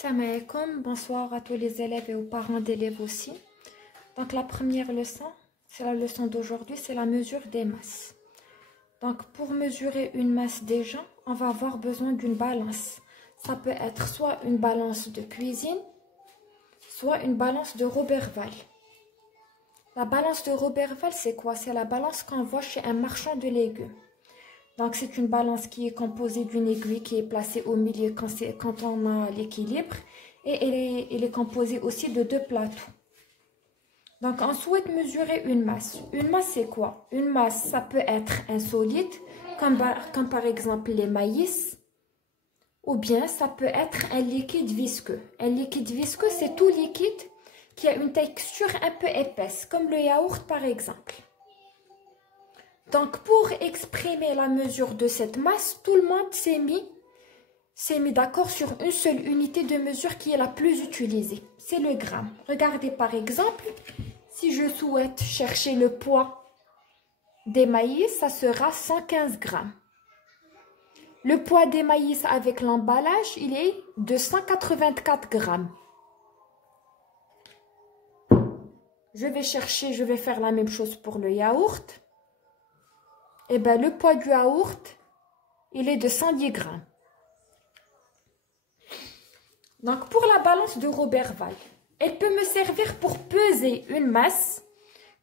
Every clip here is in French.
Salam alaikum, bonsoir à tous les élèves et aux parents d'élèves aussi. Donc la première leçon, c'est la leçon d'aujourd'hui, c'est la mesure des masses. Donc pour mesurer une masse déjà, on va avoir besoin d'une balance. Ça peut être soit une balance de cuisine, soit une balance de Roberval. La balance de Roberval, c'est quoi? C'est la balance qu'on voit chez un marchand de légumes. Donc c'est une balance qui est composée d'une aiguille qui est placée au milieu quand on a l'équilibre. Et elle est composée aussi de deux plateaux. Donc on souhaite mesurer une masse. Une masse c'est quoi? Une masse ça peut être un solide, comme par exemple les maïs. Ou bien ça peut être un liquide visqueux. Un liquide visqueux c'est tout liquide qui a une texture un peu épaisse, comme le yaourt par exemple. Donc, pour exprimer la mesure de cette masse, tout le monde s'est mis d'accord sur une seule unité de mesure qui est la plus utilisée. C'est le gramme. Regardez par exemple, si je souhaite chercher le poids des maïs, ça sera 115 grammes. Le poids des maïs avec l'emballage, il est de 184 grammes. Je vais faire la même chose pour le yaourt. Eh bien, le poids du yaourt, il est de 110 grammes. Donc, pour la balance de Roberval, elle peut me servir pour peser une masse,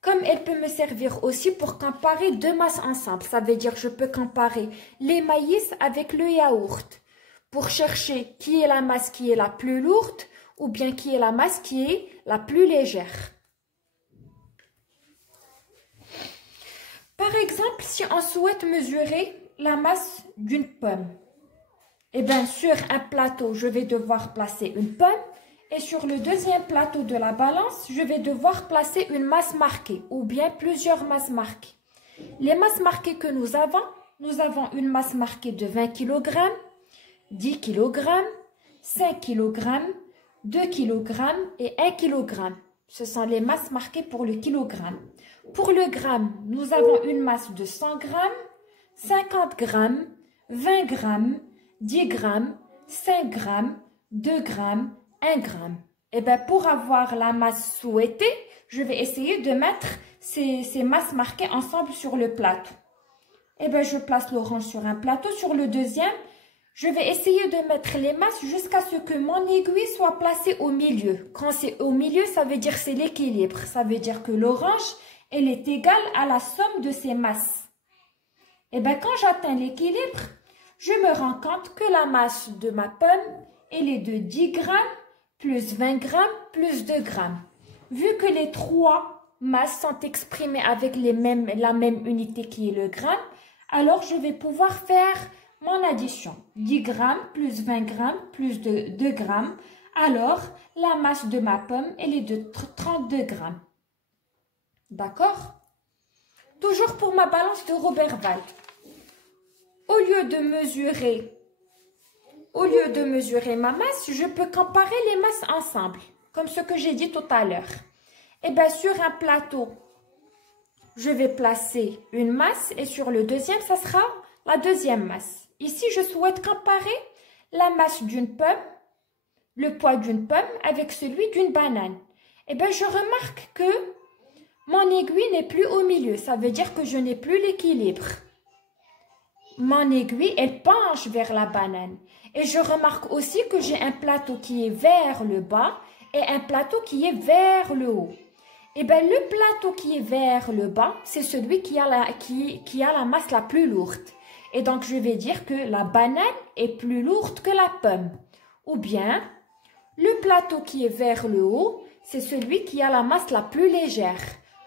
comme elle peut me servir aussi pour comparer deux masses ensemble. Ça veut dire que je peux comparer les maïs avec le yaourt pour chercher qui est la masse qui est la plus lourde ou bien qui est la masse qui est la plus légère. Par exemple, si on souhaite mesurer la masse d'une pomme, et bien sur un plateau, je vais devoir placer une pomme et sur le deuxième plateau de la balance, je vais devoir placer une masse marquée ou bien plusieurs masses marquées. Les masses marquées que nous avons une masse marquée de 20 kg, 10 kg, 5 kg, 2 kg et 1 kg. Ce sont les masses marquées pour le kilogramme. Pour le gramme, nous avons une masse de 100 grammes, 50 grammes, 20 grammes, 10 grammes, 5 grammes, 2 grammes, 1 gramme. Et bien, pour avoir la masse souhaitée, je vais essayer de mettre ces masses marquées ensemble sur le plateau. Et bien, je place l'orange sur un plateau. Sur le deuxième, je vais essayer de mettre les masses jusqu'à ce que mon aiguille soit placée au milieu. Quand c'est au milieu, ça veut dire que c'est l'équilibre. Ça veut dire que l'orange, elle est égale à la somme de ces masses. Et bien, quand j'atteins l'équilibre, je me rends compte que la masse de ma pomme, elle est de 10 grammes plus 20 grammes plus 2 grammes. Vu que les trois masses sont exprimées avec la même unité qui est le gramme, alors je vais pouvoir faire mon addition. 10 grammes plus 20 grammes plus 2 grammes. Alors, la masse de ma pomme, elle est de 32 grammes. D'accord? Toujours pour ma balance de Roberval. Au lieu de mesurer ma masse, je peux comparer les masses ensemble, comme ce que j'ai dit tout à l'heure. Et bien, sur un plateau, je vais placer une masse et sur le deuxième, ça sera la deuxième masse. Ici, je souhaite comparer la masse d'une pomme, le poids d'une pomme avec celui d'une banane. Et bien, je remarque que mon aiguille n'est plus au milieu. Ça veut dire que je n'ai plus l'équilibre. Mon aiguille, elle penche vers la banane. Et je remarque aussi que j'ai un plateau qui est vers le bas et un plateau qui est vers le haut. Et bien, le plateau qui est vers le bas, c'est celui qui a la masse la plus lourde. Et donc, je vais dire que la banane est plus lourde que la pomme. Ou bien, le plateau qui est vers le haut, c'est celui qui a la masse la plus légère.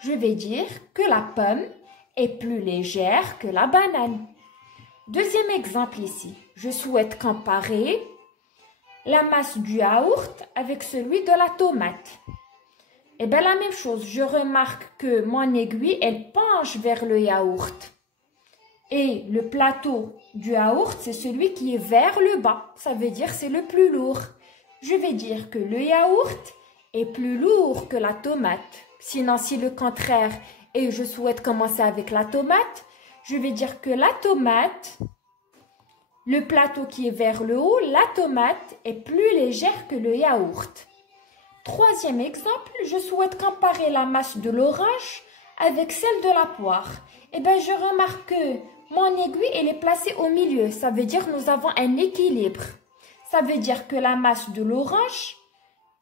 Je vais dire que la pomme est plus légère que la banane. Deuxième exemple ici, je souhaite comparer la masse du yaourt avec celui de la tomate. Et bien la même chose, je remarque que mon aiguille, elle penche vers le yaourt. Et le plateau du yaourt, c'est celui qui est vers le bas. Ça veut dire c'est le plus lourd. Je vais dire que le yaourt est plus lourd que la tomate. Sinon, si le contraire, et je souhaite commencer avec la tomate, je vais dire que la tomate le plateau qui est vers le haut, la tomate est plus légère que le yaourt. Troisième exemple, je souhaite comparer la masse de l'orange avec celle de la poire. Eh bien, je remarque que mon aiguille, elle est placée au milieu. Ça veut dire que nous avons un équilibre. Ça veut dire que la masse de l'orange,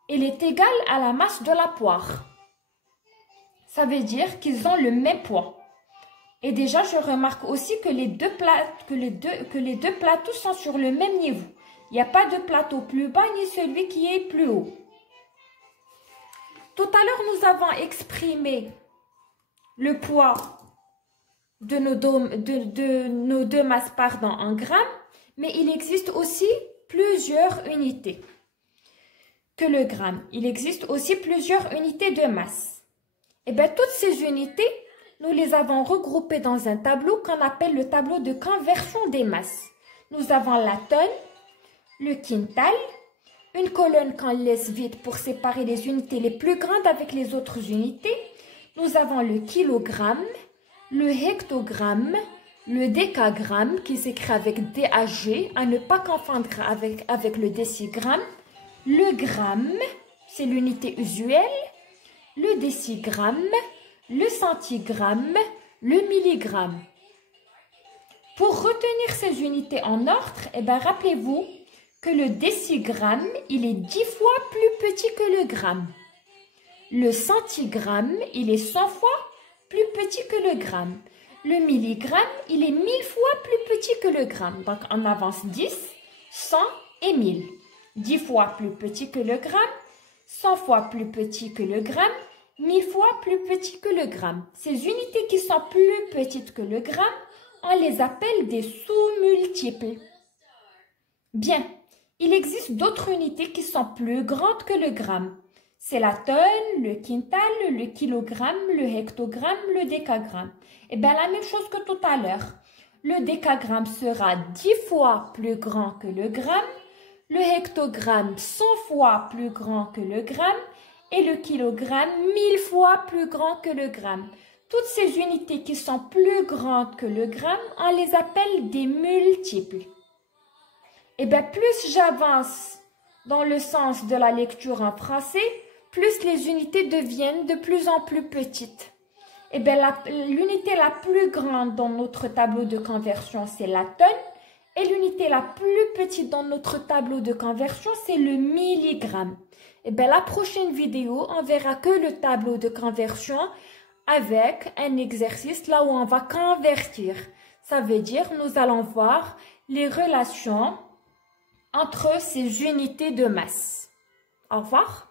elle est égale à la masse de la poire. Ça veut dire qu'ils ont le même poids. Et déjà, je remarque aussi que les deux plateaux sont sur le même niveau. Il n'y a pas de plateau plus bas ni celui qui est plus haut. Tout à l'heure, nous avons exprimé le poids de nos deux masses en grammes, mais il existe aussi plusieurs unités que le gramme. Il existe aussi plusieurs unités de masse. Et bien, toutes ces unités, nous les avons regroupées dans un tableau qu'on appelle le tableau de conversion des masses. Nous avons la tonne, le quintal, une colonne qu'on laisse vide pour séparer les unités les plus grandes avec les autres unités. Nous avons le kilogramme, le hectogramme, le décagramme qui s'écrit avec DAG, à ne pas confondre avec le décigramme, le gramme, c'est l'unité usuelle, le décigramme, le centigramme, le milligramme. Pour retenir ces unités en ordre, eh ben, rappelez-vous que le décigramme, il est 10 fois plus petit que le gramme. Le centigramme, il est 100 fois plus petit que le gramme. Le milligramme, il est 1000 fois plus petit que le gramme. Donc, on avance 10, 100 et 1000. 10 fois plus petit que le gramme, 100 fois plus petit que le gramme, 1000 fois plus petit que le gramme. Ces unités qui sont plus petites que le gramme, on les appelle des sous-multiples. Bien, il existe d'autres unités qui sont plus grandes que le gramme. C'est la tonne, le quintal, le kilogramme, le hectogramme, le décagramme. Et bien, la même chose que tout à l'heure. Le décagramme sera 10 fois plus grand que le gramme, le hectogramme 100 fois plus grand que le gramme et le kilogramme 1000 fois plus grand que le gramme. Toutes ces unités qui sont plus grandes que le gramme, on les appelle des multiples. Et bien, plus j'avance dans le sens de la lecture en français, plus les unités deviennent de plus en plus petites. Et bien, l'unité la plus grande dans notre tableau de conversion, c'est la tonne. Et l'unité la plus petite dans notre tableau de conversion, c'est le milligramme. Et bien, la prochaine vidéo, on verra que le tableau de conversion avec un exercice là où on va convertir. Ça veut dire, nous allons voir les relations entre ces unités de masse. Au revoir.